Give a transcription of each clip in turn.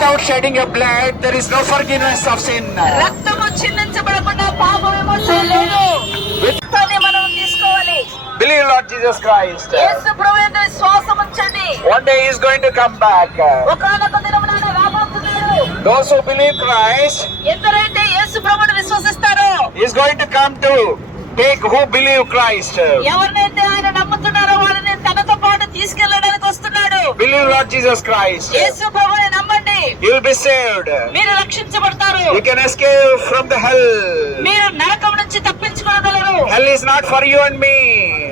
without shedding your blood, there is no forgiveness of sin. రక్తము చిందించబడకుండా పాప విమోచన లేదు. రక్తాన్ని మనం తీసుకోవాలి. Believe Lord Jesus Christ. యేసు ప్రభువునందు విశ్వాసం ఉంచండి. One day He is going to come back. ఒకానొక దినమున ఆయన రాబోతున్నాడు. Those who believe Christ, ఎందరైతే యేసు ప్రభువును విశ్వసిస్తారో, He is going to come to take who believe Christ. ఎవరినైతే ఆయన నమ్ముతున్నారో వాళ్ళని తనతో పాటు తీసుకెళ్ళడానికి వస్తున్నాడు. Believe Lord Jesus Christ. యేసు ప్రభువుని నమ్మండి. You will be saved. మీరు రక్షించబడతారు. You can escape from the hell. మీరు నరకం నుంచి తప్పించుకోగలరు. Hell is not for you and me.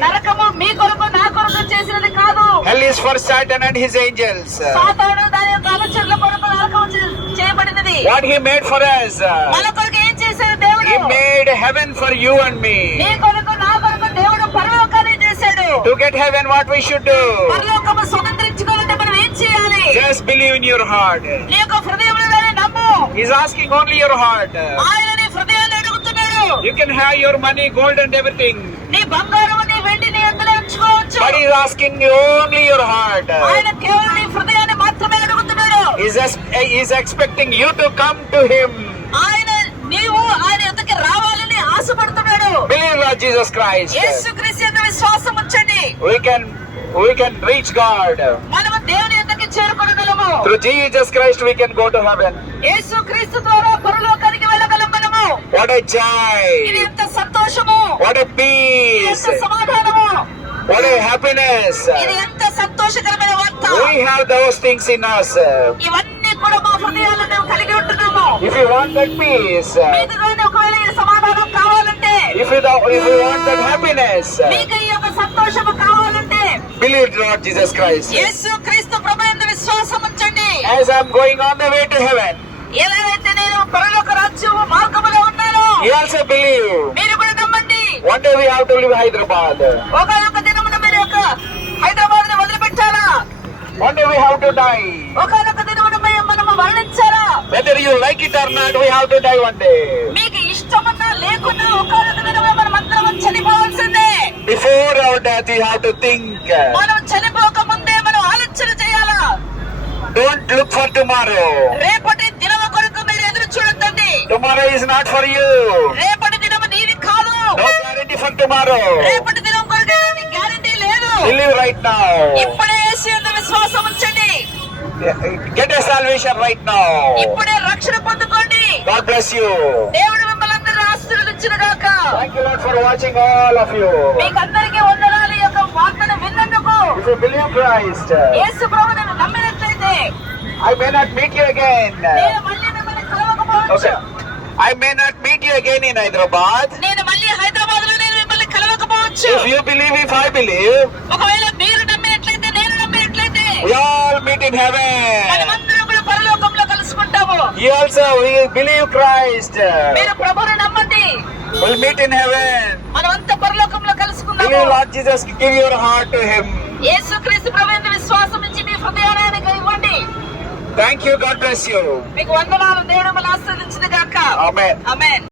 నరకము మీ కొరకు నా కొరకు చేసినది కాదు. Hell is for Satan and his angels. సాతాను దాని యొక్క అనుచరుల కొరకు నరకం చేయబడినది. What he made for us. మన కొరకు ఏం చేశాడు దేవుడు? He made heaven for you and me. నీ కొరకు నా కొరకు దేవుడు పరలోకాన్ని చేశాడు. To get heaven, what we should do? పరలోకము స్వతంత్రించుకోవాలంటే మనం ఏం చేయాలి? Just believe in your heart. నీ యొక్క హృదయంలోనే నమ్ము. He's asking only your heart. ఆయన నీ హృదయాన్ని అడుగుతున్నాడు. You can have your money, gold and everything. నీ బంగారం నీ వెండి నీ అందులో ఉంచుకోవచ్చు. But he's asking you only your heart. ఆయన కేవలం నీ హృదయాన్ని మాత్రమే అడుగుతున్నాడు. He's expecting you to come to him. నీవు ఆయన యొద్దకు రావాలని ఆశపడుతున్నాడు. Believe Lord Jesus Christ. యేసుక్రీస్తు యందు విశ్వాసం ఉంచండి. We can reach God. మనము దేవుని యొద్దకు చేరుకోగలము. Through Jesus Christ we can go to heaven. యేసుక్రీస్తు ద్వారా పరలోకానికి వెళ్ళగలం మనము. What a joy. ఇది ఎంత సంతోషము. What a peace. ఎంత సమాధానము. What a happiness. ఇది ఎంత సంతోషకరమైన వార్త. We have those things in us. ఇవన్నీ కూడా మా హృదయాలను కలిగి ఉంటున్నాము. If you want that peace, మీకుగాని ఒకవేళ ఈ సమాధానం కావాలంటే, if you want that happiness, మీకు ఈ యొక్క సంతోషము కావాలంటే, believe Lord Jesus Christ. యేసుక్రీస్తు ప్రభువునందు విశ్వాసం ఉంచండి. As I'm going on the way to heaven, ఎలాగైతే నేను పరలోక రాజ్యము మార్గములో ఉన్నానో, you also believe. మీరు కూడా నమ్మండి. One day we have to leave Hyderabad. ఒకనొక దినమున మీరు యొక్క హైదరాబాద్ ని వదిలిపెట్టాలా? One day we have to die. ఒకనొక దినమున మనము మరణించాలా? Whether you like it or not, we have to die one day. మీకు ఇష్టమన్నా లేకున్నా ఒకనొక దినమున మనం అందరం చనిపోవాల్సిందే. Before our death, we have to think. మనం చనిపోక ముందే మనం ఆలోచన చేయాలా? Don't look for tomorrow. రేపటి దినము కొరకు మీరు ఎదురు చూడొద్దండి. Tomorrow is not for you. రేపటి దినము నీది కాదు. No guarantee for tomorrow. రేపటి దినం కొరకు ఎలాంటి గ్యారెంటీ లేదు. Believe right now. ఇప్పుడే యేసు యందు విశ్వాసం ఉంచండి. Get a salvation right now. ఇప్పుడే రక్షణ పొందుకోండి. God bless you. దేవుడు మిమ్మల్ని అందరినీ ఆశీర్వదించునుగాక. Thank you Lord for watching all of you. మీకందరికీ వందనాలు. ఈ యొక్క వార్తను విన్నందుకు. If you believe Christ, యేసు ప్రభువును నమ్మినట్లయితే I may not meet you again. నేను మళ్ళీ మిమ్మల్ని కలవకపోవచ్చు. Okay. I may not meet you again in Hyderabad. నేను మళ్ళీ హైదరాబాద్ లో నేను మిమ్మల్ని కలవకపోవచ్చు. If you believe, if I believe, ఒకవేళ మీరు నమ్మినట్లయితే నేను నమ్మినట్లయితే we all meet in heaven. మనమందరం కూడా పరలోకంలో కలుసుకుంటాము. You also we believe Christ. మీరు ప్రభువును నమ్మండి. We'll meet in heaven. మనమంతా పరలోకంలో Believe కలుసుకుందాము. Lord Jesus, give your heart to Him. యేసుక్రీస్తు ప్రభువునందు విశ్వాసం ఉంచి మీ హృదయానికి ఇవ్వండి. Thank you. God bless you. మీకు వందనాలు. దేవుడు మిమ్మల్ని ఆశీర్వదించునుగాక. Amen. ఆమేన్.